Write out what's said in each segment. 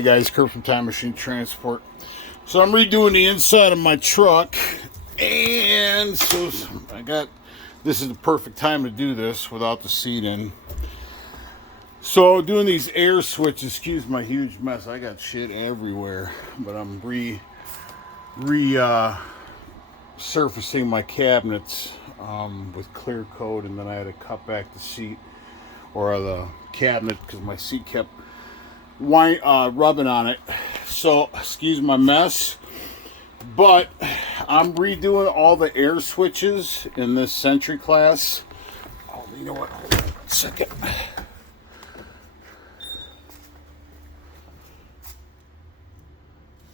Hey guys, Kurt from Time Machine Transport. So I'm redoing the inside of my truck, and so this is the perfect time to do this without the seat in. So doing these air switches, excuse my huge mess, I got shit everywhere, but I'm surfacing my cabinets with clear coat, and then I had to cut back the seat or the cabinet because my seat kept rubbing on it. So excuse my mess, but I'm redoing all the air switches in this Century class. Oh, you know what? Hold on a second.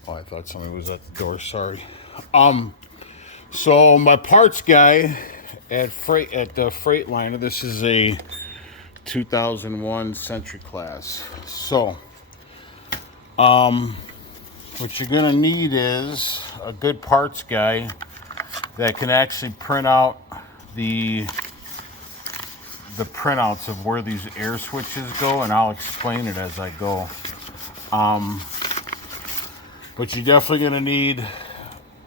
Oh, I thought somebody was at the door. Sorry. So my parts guy at the Freightliner. This is a 2001 Century class. So, what you're gonna need is a good parts guy that can actually print out the printouts of where these air switches go, and I'll explain it as I go. But you're definitely gonna need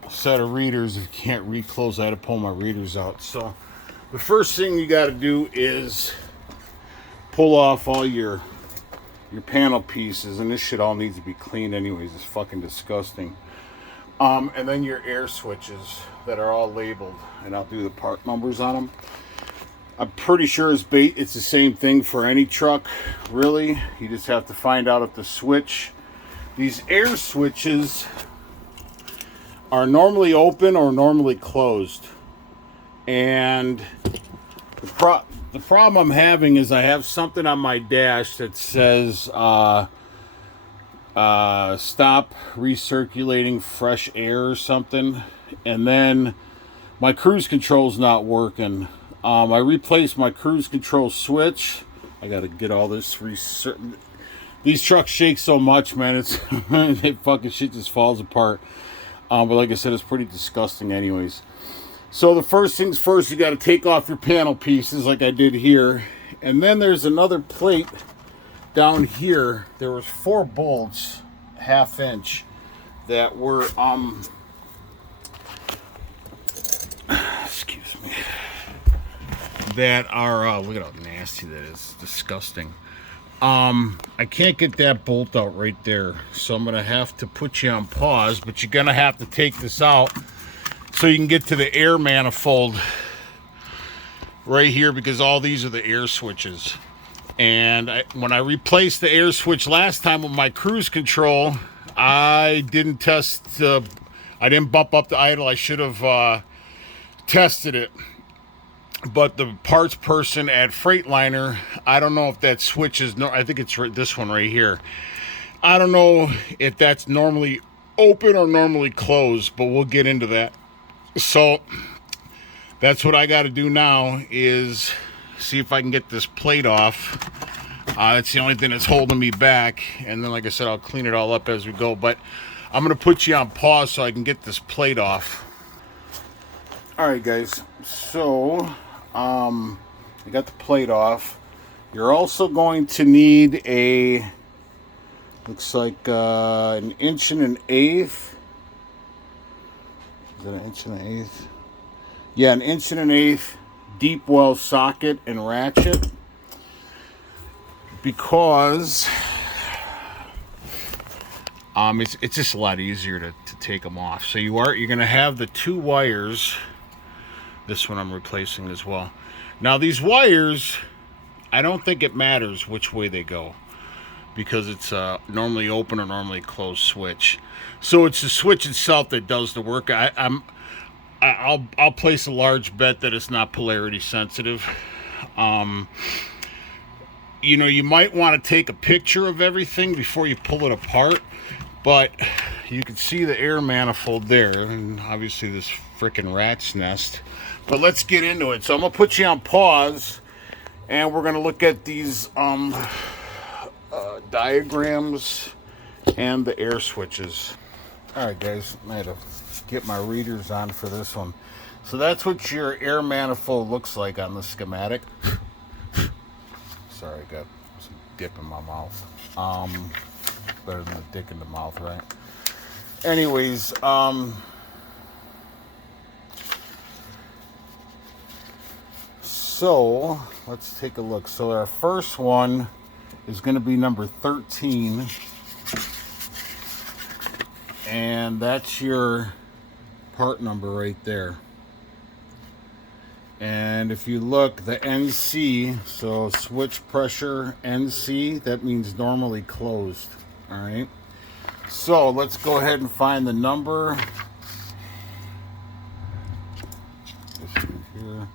a set of readers. If you can't read close, I had to pull my readers out. So the first thing you got to do is pull off all your panel pieces, and this shit all needs to be cleaned anyways. It's fucking disgusting. And then your air switches that are all labeled, and I'll do the part numbers on them. I'm pretty sure it's the same thing for any truck, really. You just have to find out if the switch, these air switches are normally open or normally closed. And the problem I'm having is I have something on my dash that says stop recirculating fresh air or something, and then my cruise control's not working. I replaced my cruise control switch. I gotta get all this these trucks shake so much, man. It's they fucking shit just falls apart. But like I said, it's pretty disgusting anyways. So the first things first, you got to take off your panel pieces like I did here. And then there's another plate down here. There was 4 bolts, 1/2 inch, that were, excuse me, that are, look at how nasty that is. Disgusting. I can't get that bolt out right there. So I'm going to have to put you on pause, but you're going to have to take this out so you can get to the air manifold right here, because all these are the air switches. And when I replaced the air switch last time with my cruise control, I didn't I didn't bump up the idle. I should have tested it. But the parts person at Freightliner, I don't know if that switch is, I think it's this one right here. I don't know if that's normally open or normally closed, but we'll get into that. So that's what I got to do now, is see if I can get this plate off. It's the only thing that's holding me back. And then, like I said, I'll clean it all up as we go. But I'm going to put you on pause so I can get this plate off. All right, guys. So I got the plate off. You're also going to need looks like an 1 1/8 inches. Is it 1 1/8 inches? Yeah, an 1 1/8 inches deep well socket and ratchet, because it's just a lot easier to take them off. So you're going to have the 2 wires. This one I'm replacing as well. Now these wires, I don't think it matters which way they go, because it's a normally open or normally closed switch. So it's the switch itself that does the work. I'll place a large bet that it's not polarity sensitive. You know, you might want to take a picture of everything before you pull it apart, but you can see the air manifold there, and obviously this freaking rat's nest. But let's get into it. So I'm gonna put you on pause, and we're gonna look at these diagrams and the air switches. All right, guys, I had to get my readers on for this one. So that's what your air manifold looks like on the schematic. Sorry, I got some dip in my mouth. better than a dick in the mouth, right? Anyways, so let's take a look. So our first one is going to be number 13, and that's your part number right there. And if you look, the NC, so switch pressure NC, that means normally closed. All right, so let's go ahead and find the number. This here.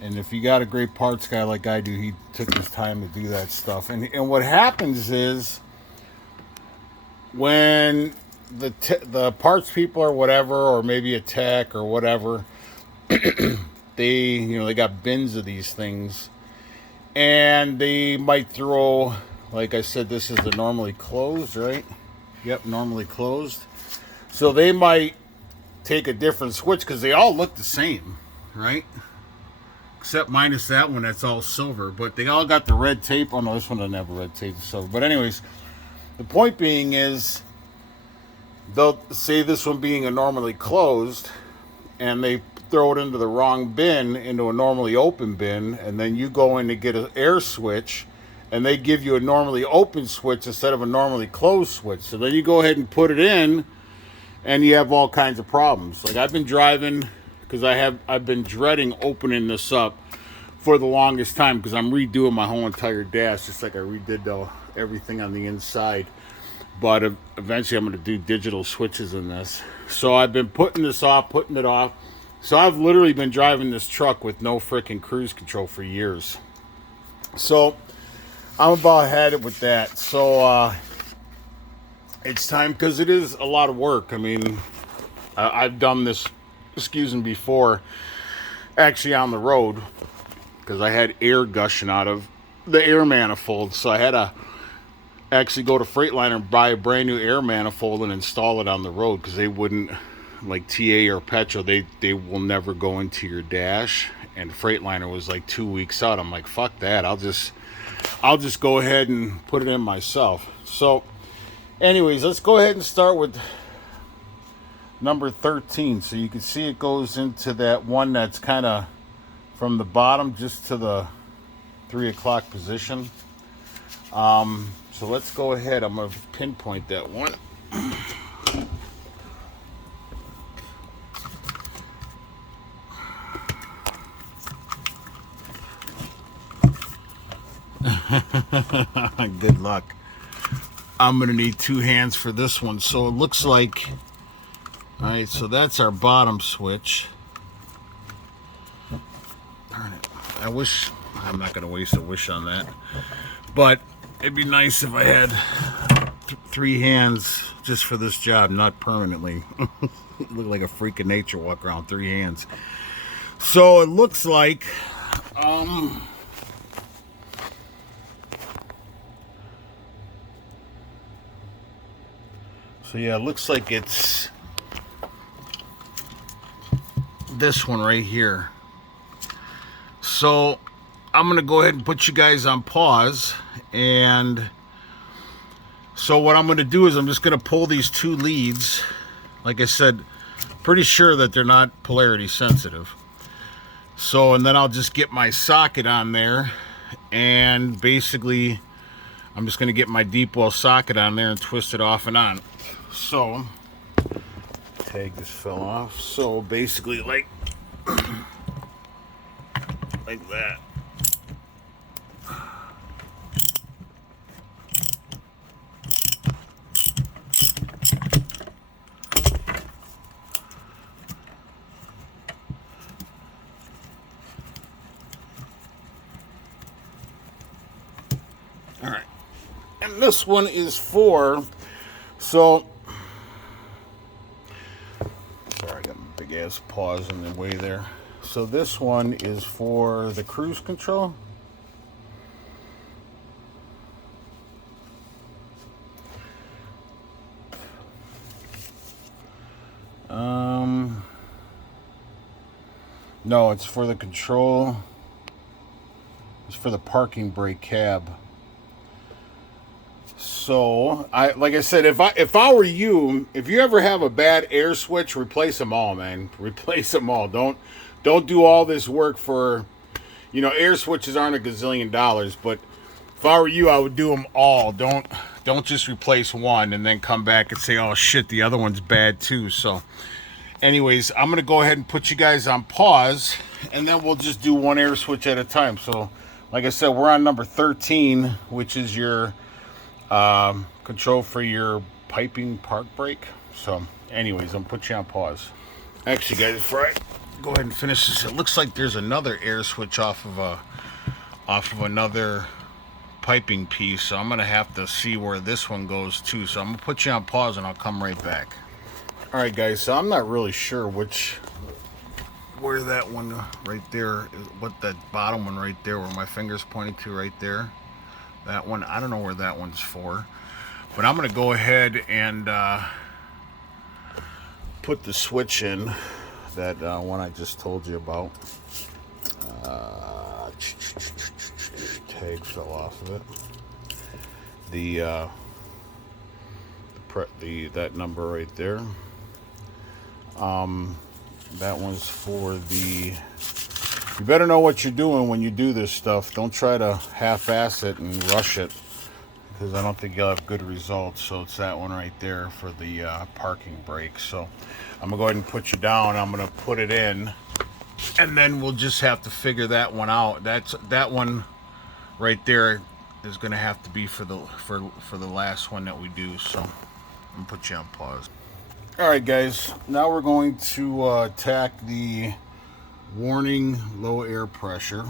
And if you got a great parts guy like I do, he took his time to do that stuff. And what happens is, when the parts people or whatever, or maybe a tech or whatever, they got bins of these things, and they might throw, like I said, this is the normally closed, right? Yep, normally closed. So they might take a different switch because they all look the same, right? Except minus that one, that's all silver. But they all got the red tape. Oh no, this one doesn't have a red tape, it's silver. But anyways, the point being is, they'll say this one being a normally closed, and they throw it into the wrong bin, into a normally open bin, and then you go in to get an air switch, and they give you a normally open switch instead of a normally closed switch. So then you go ahead and put it in, and you have all kinds of problems. Like I've been driving, because I've been dreading opening this up for the longest time, because I'm redoing my whole entire dash, just like I redid everything on the inside. But eventually I'm going to do digital switches in this. So I've been putting this off, putting it off. So I've literally been driving this truck with no freaking cruise control for years. So I'm about had it with that. So it's time, because it is a lot of work. I mean, I've done this, before, actually on the road, because I had air gushing out of the air manifold. So I had to actually go to Freightliner and buy a brand new air manifold and install it on the road, because they wouldn't, like TA or Petro, they will never go into your dash. And Freightliner was like 2 weeks out. I'm like, fuck that, I'll just go ahead and put it in myself. So anyways, let's go ahead and start with number 13. So you can see it goes into that one that's kind of from the bottom just to the 3 o'clock position. So let's go ahead. I'm going to pinpoint that one. Good luck. I'm going to need 2 hands for this one. So it looks like, all right, so that's our bottom switch. Darn it. I wish, I'm not going to waste a wish on that. But it'd be nice if I had 3 hands just for this job, not permanently. Look like a freak of nature, walk around 3 hands. So it looks like, so yeah, it looks like it's this one right here. So I'm gonna go ahead and put you guys on pause, and so what I'm gonna do is I'm just gonna pull these 2 leads. Like I said, pretty sure that they're not polarity sensitive. So, and then I'll just get my socket on there, and basically I'm just gonna get my deep well socket on there and twist it off and on. So tag just fell off. So basically like that. All right, and this one is for, so sorry, I got my big ass paws in the way there. So this one is for the cruise control. No, it's for the control. It's for the parking brake cab. So like I said, if I were you, if you ever have a bad air switch, replace them all, man. Replace them all. Don't do all this work for, air switches aren't a gazillion dollars, but if I were you, I would do them all. Don't just replace one and then come back and say, oh shit, the other one's bad too. So anyways, I'm gonna go ahead and put you guys on pause, and then we'll just do one air switch at a time. So like I said, we're on number 13, which is your control for your piping park brake. So anyways, I'm gonna put you on pause. Actually, guys, before I go ahead and finish this, it looks like there's another air switch off of another piping piece, so I'm gonna have to see where this one goes too. So I'm gonna put you on pause and I'll come right back. All right, guys, so I'm not really sure where that one right there, what that bottom one right there, where my finger's pointing to right there, that one, I don't know where that one's for, but I'm gonna go ahead and put the switch in, that one I just told you about. Tag fell off of it. That number right there. That one's for the. You better know what you're doing when you do this stuff. Don't try to half-ass it and rush it, because I don't think you'll have good results. So it's that one right there for the parking brake. So I'm gonna go ahead and put you down. I'm gonna put it in, and then we'll just have to figure that one out. That one right there is gonna have to be for the last one that we do. So I'm gonna put you on pause. All right, guys. Now we're going to attack the warning low air pressure.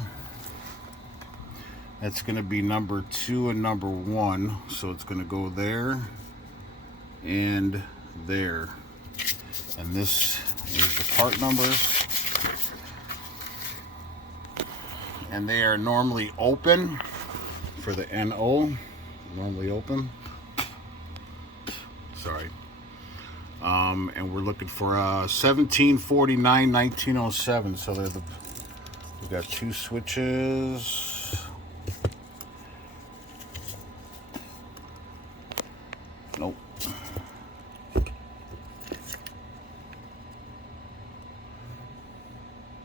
That's going to be number 2 and number 1. So it's going to go there and there. And this is the part numbers. And they are normally open for the NO. Normally open. Sorry. And we're looking for 1749 1907. So we got 2 switches. Nope.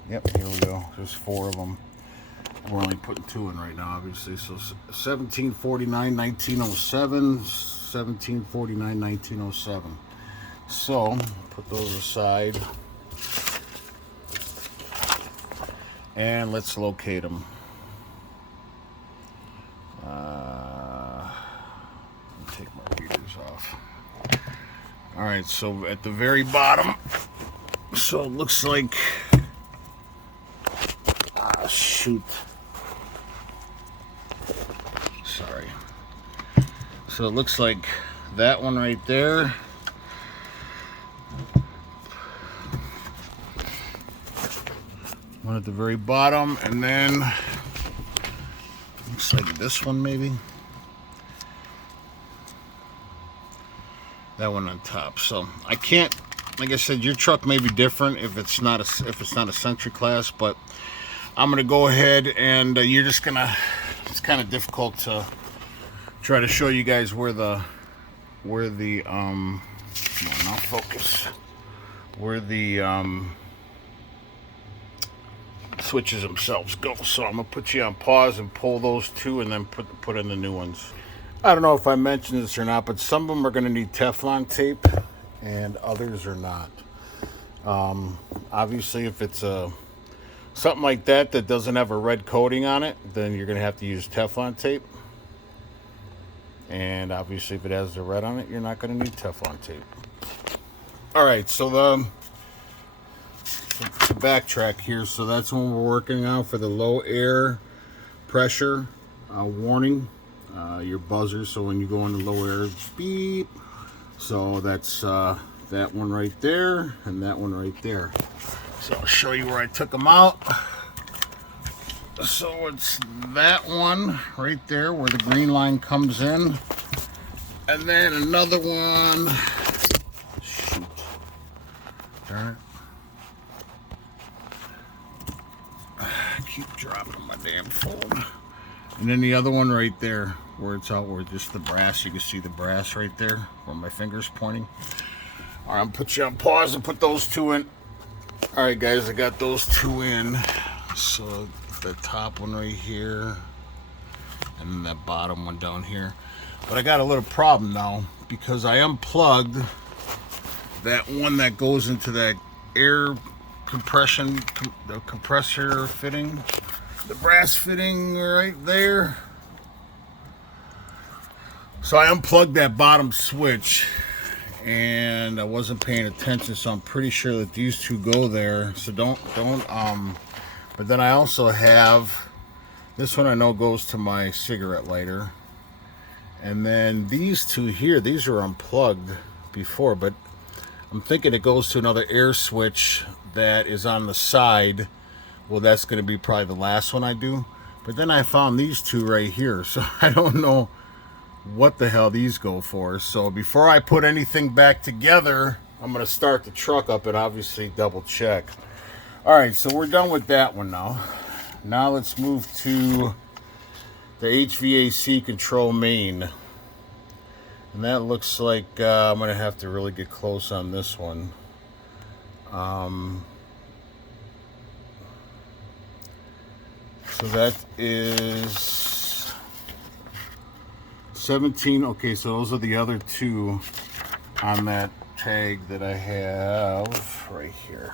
Yep, here we go. There's 4 of them. We're only putting 2 in right now, obviously. So 1749 1907, 1749 1907. So put those aside, and let's locate them. Take my readers off. All right, so at the very bottom, so it looks like, shoot, sorry. So it looks like that one right there. One at the very bottom, and then looks like this one maybe. That one on top. So I can't, like I said, your truck may be different if it's not a Century class, but I'm gonna go ahead and you're just gonna. It's kind of difficult to try to show you guys where the come on now, focus. Where the switches themselves go. So I'm gonna put you on pause and pull those 2 and then put in the new ones. I don't know if I mentioned this or not, but some of them are gonna need Teflon tape and others are not. Obviously if it's something like that doesn't have a red coating on it, then you're gonna have to use Teflon tape. And obviously if it has the red on it, you're not gonna need Teflon tape. All right, so to backtrack here, so that's when we're working on for the low air pressure warning, your buzzer. So when you go into low air, beep. So that's that one right there and that one right there. So I'll show you where I took them out. So it's that one right there where the green line comes in, and then another one. Shoot. Darn it. Keep dropping my damn phone. And then the other one right there, where it's out, where just the brass, you can see the brass right there, where my finger's pointing. All right, I'm gonna put you on pause and put those two in. All right, guys, I got those two in. So the top one right here, and then that bottom one down here. But I got a little problem now, because I unplugged that one that goes into that air compression, the compressor fitting, the brass fitting right there. So I unplugged that bottom switch, and I wasn't paying attention, so I'm pretty sure that these two go there. So don't but then I also have this one, I know goes to my cigarette lighter. And then these two here, these are unplugged before, but I'm thinking it goes to another air switch that is on the side. Well, that's going to be probably the last one I do. But then I found these two right here, so I don't know what the hell these go for. So before I put anything back together, I'm going to start the truck up and obviously double check. All right, so we're done with that one now. Now let's move to the HVAC control main. And that looks like I'm going to have to really get close on this one. So that is 17. Okay, so those are the other two on that tag that I have right here.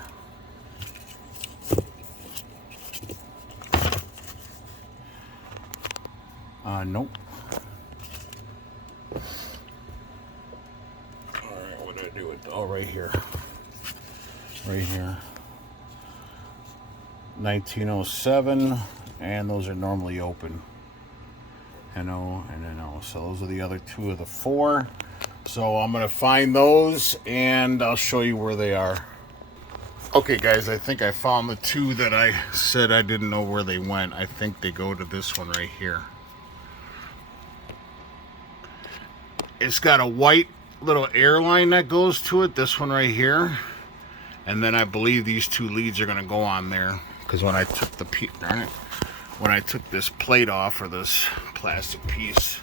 Nope. All right, what did I do with? Oh, right here. Right here. 1907, and those are normally open. NO and NO. So those are the other two of the four. So I'm gonna find those, and I'll show you where they are. Okay, guys, I think I found the two that I said I didn't know where they went. I think they go to this one right here. It's got a white little airline that goes to it, this one right here. And then I believe these two leads are going to go on there, because when I took the when I took this plate off, or this plastic piece,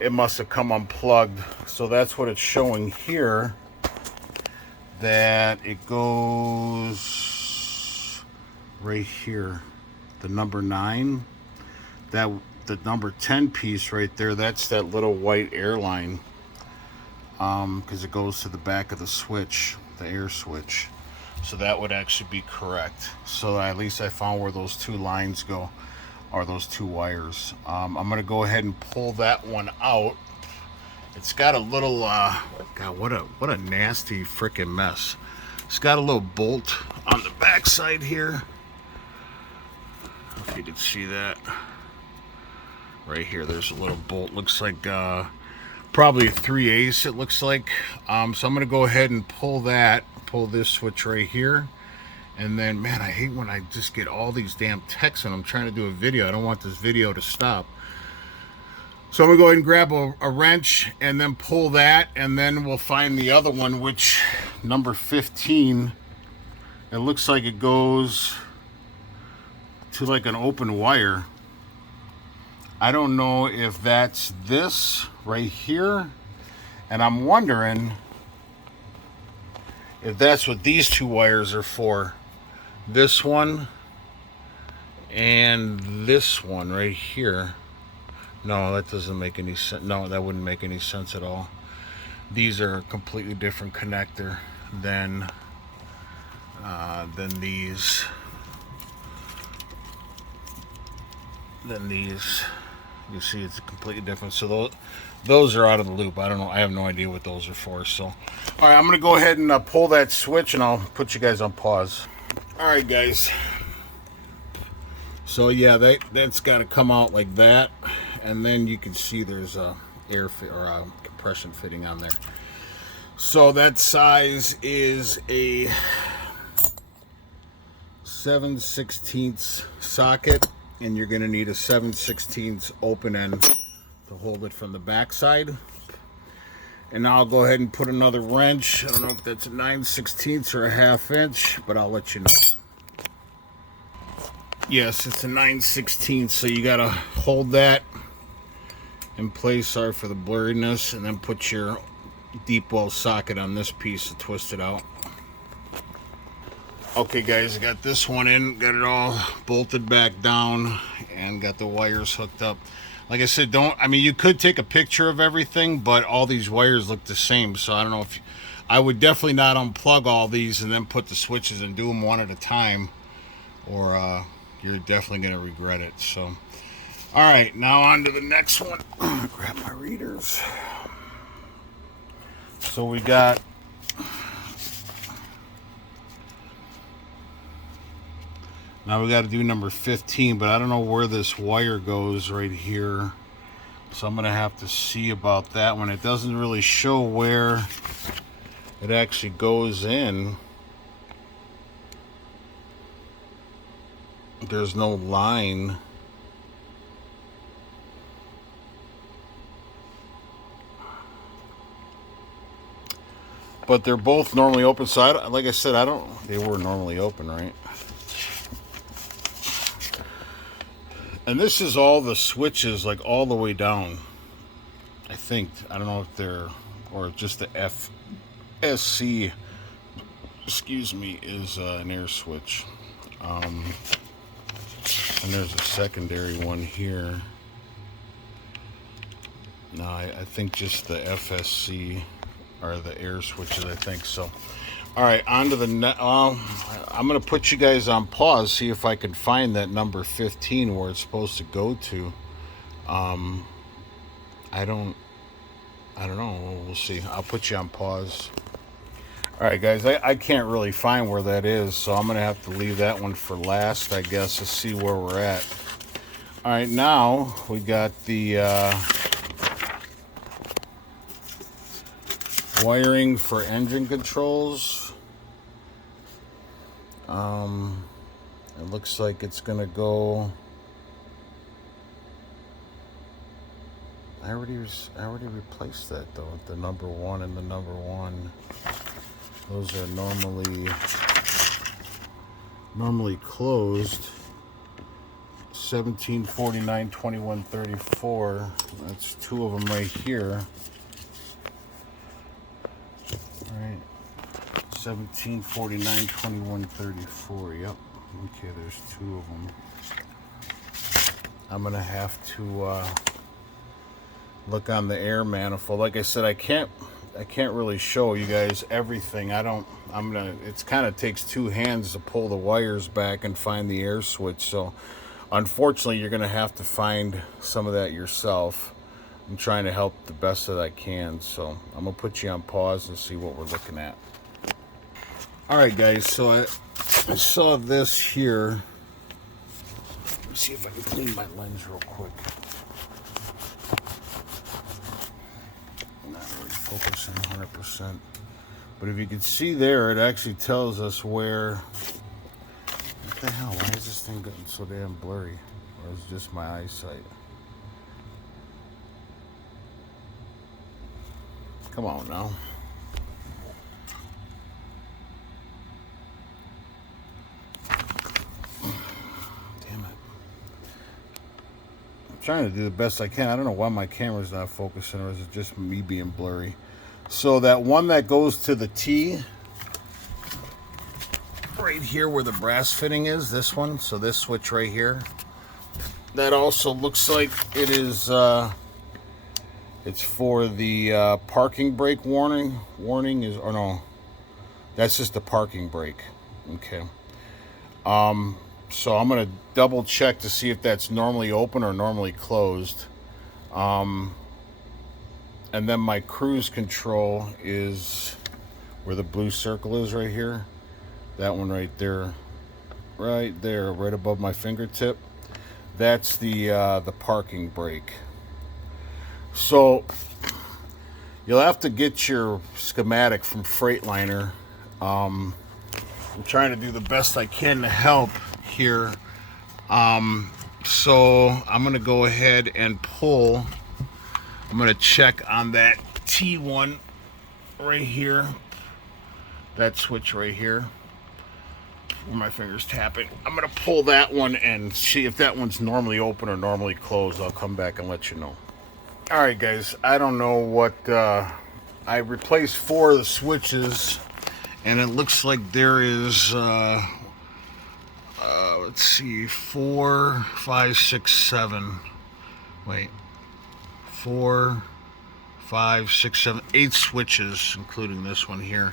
it must have come unplugged. So that's what it's showing here, that it goes right here, the number 9, that the number 10 piece right there, that's that little white airline, because it goes to the back of the switch, the air switch. So that would actually be correct. So at least I found where those two lines go, or those two wires. I'm gonna go ahead and pull that one out. It's got a little God, what a nasty freaking mess. It's got a little bolt on the back side here, if you can see that right here. There's a little bolt, looks like probably a 3/8 it looks like. So I'm gonna go ahead and pull this switch right here. And then, man, I hate when I just get all these damn texts and I'm trying to do a video. I don't want this video to stop. So I'm gonna go ahead and grab a wrench and then pull that, and then we'll find the other one, which number 15, it looks like it goes to like an open wire. I don't know if that's this right here, and I'm wondering if that's what these two wires are for. This one and this one right here. No, that doesn't make any sense. No, that wouldn't make any sense at all. These are a completely different connector than these. You see, it's completely different. So those are out of the loop. I don't know. I have no idea what those are for. So, all right, I'm gonna go ahead and pull that switch, and I'll put you guys on pause. All right, guys. So yeah, that's got to come out like that, and then you can see there's a air fit or a compression fitting on there. So that size is a 7/16 socket, and you're going to need a 7/16 open end to hold it from the back side. And now I'll go ahead and put another wrench. I don't know if that's a 9/16 or a 1/2 inch, but I'll let you know. Yes, it's a 9/16, so you gotta hold that in place. Sorry for the blurriness, and then put your deep well socket on this piece to twist it out. Okay guys, I got this one in, got it all bolted back down, and got the wires hooked up. Like I said, you could take a picture of everything, but all these wires look the same, so I don't know if I would definitely not unplug all these and then put the switches and do them one at a time, or you're definitely going to regret it. So, all right, now on to the next one. Grab my readers. So we got now we got to do number 15, but I don't know where this wire goes right here. So I'm going to have to see about that one. It doesn't really show where it actually goes in. There's no line. But they're both normally open, so like I said, they were normally open, right? And this is all the switches, like all the way down. I think, I don't know if they're, or just the FSC, excuse me, is an air switch. And there's a secondary one here. No, I think just the FSC are the air switches, I think so. All right, on to the I'm going to put you guys on pause, see if I can find that number 15 where it's supposed to go to. I don't know. We'll see. I'll put you on pause. All right, guys, I can't really find where that is, so I'm going to have to leave that one for last, I guess, to see where we're at. All right, now we got the wiring for engine controls. It looks like it's going to go... I already replaced that, though, the number 1 and the number 1. Those are normally closed. 1749, 2134. That's 2 of them right here. All right. 1749, 2134. Yep. Okay, there's 2 of them. I'm gonna have to look on the air manifold. Like I said, I can't really show you guys everything. It's kind of takes 2 hands to pull the wires back and find the air switch. So unfortunately, you're gonna have to find some of that yourself. I'm trying to help the best that I can. So I'm gonna put you on pause and see what we're looking at. All right, guys, so I saw this here. Let me see if I can clean my lens real quick. Not really focusing 100%. But if you can see there, it actually tells us where... What the hell? Why is this thing getting so damn blurry? Or is it just my eyesight? Come on now. Trying to do the best I can. I don't know why my camera's not focusing, or is it just me being blurry? So that one that goes to the T right here where the brass fitting is, this one, so this switch right here, that also looks like it is it's for the parking brake warning is, or no, that's just the parking brake. Okay. So I'm going to double check to see if that's normally open or normally closed. And then my cruise control is where the blue circle is right here. That one right there, right above my fingertip. That's the parking brake. So you'll have to get your schematic from Freightliner. I'm trying to do the best I can to help here. So I'm going to go ahead and pull. I'm going to check on that T1 right here. That switch right here. where my finger's tapping. I'm gonna pull that one and see if that one's normally open or normally closed. I'll come back and let you know. All right, guys, I don't know what, I replaced 4 of the switches, and it looks like there is, let's see, 4, 5, 6, 7. Wait, 4, 5, 6, 7, 8 switches, including this one here.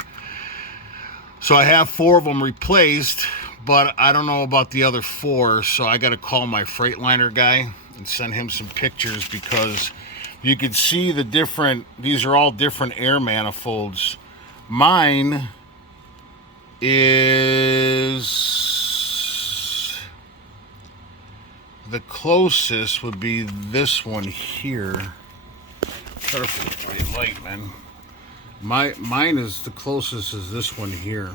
So I have 4 of them replaced, but I don't know about the other 4, so I got to call my Freightliner guy and send him some pictures, because you can see the different, these are all different air manifolds. Mine is, the closest would be this one here. Perfect bright light, man. Mine is the closest is this one here,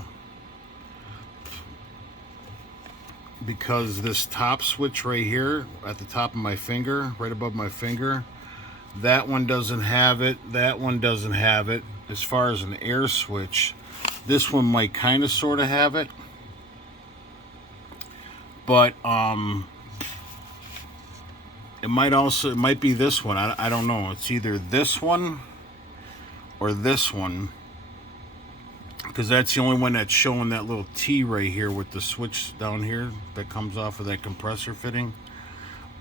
because this top switch right here at the top of my finger, right above my finger, that one doesn't have it, that one doesn't have it. As far as an air switch, this one might kind of sort of have it, but it might be this one. I don't know. It's either this one or this one, because that's the only one that's showing that little T right here with the switch down here that comes off of that compressor fitting,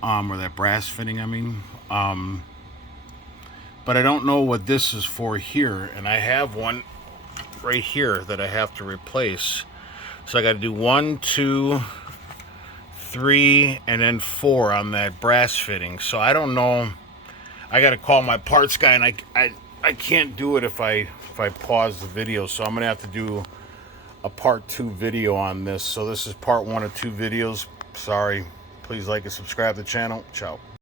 or that brass fitting, I mean. But I don't know what this is for here, and I have one right here that I have to replace. So I got to do 1, 2, 3, and then 4 on that brass fitting. So I don't know. I got to call my parts guy, and I can't do it if I pause the video. So I'm gonna have to do a part 2 video on this. So this is part 1 of 2 videos. Sorry. Please like and subscribe to the channel. Ciao.